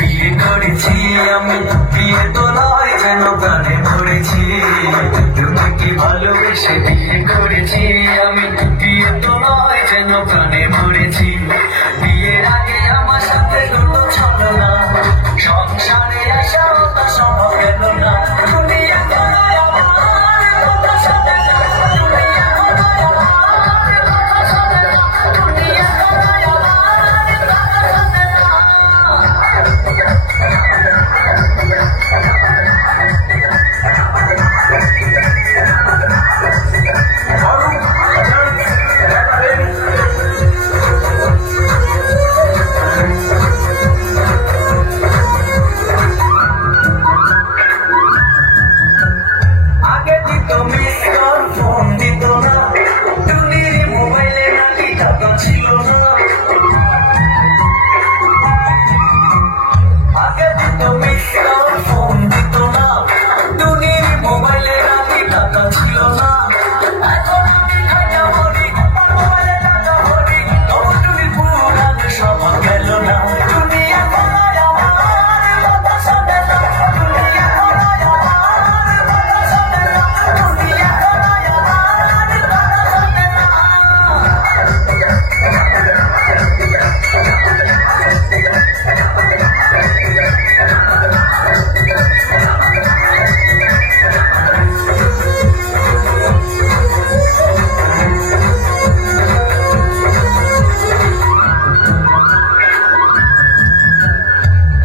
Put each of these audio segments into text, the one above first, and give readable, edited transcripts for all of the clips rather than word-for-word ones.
বিয়ে করেছি আমি, বিয়ে তো নয় যেন প্রাণে মরেছি। তোমাকে ভালোবেসে বিয়ে করেছি আমি, বিয়ে তো নয় যেন প্রাণে মরেছি। বিয়ের আগে আমার সাথে দুটো ছলো না, সংসারে আসা ওটা সম্ভব গেল না। তুমি এখন আমার কথা শোনে না, তুমি এখন আমার কথা শোনে না, তুমি এখন আমার কথা শোনে না। আগে দিত মিস কল, ফোন দিত না, টুনির মোবাইলে নাকি টাকা ছিল না। আগে দিত মিস কল, ফোন দিত না, টুনির মোবাইলে নাকি টাকা ছিল না। এখন আমি খাইয়া মরি, আমার মোবাইলে টাকা ভরি, তবু টুনির পুরান সমান গেল না। তুমি এখন আমার কথা শোনে না, তুমি এখন আমার কথা শোনে না, তুমি এখন আমার কথা শোনে না।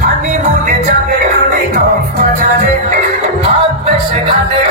আমি মনে যাবে টুনি কক্সবাজারে, হাত বেশে ঘাটে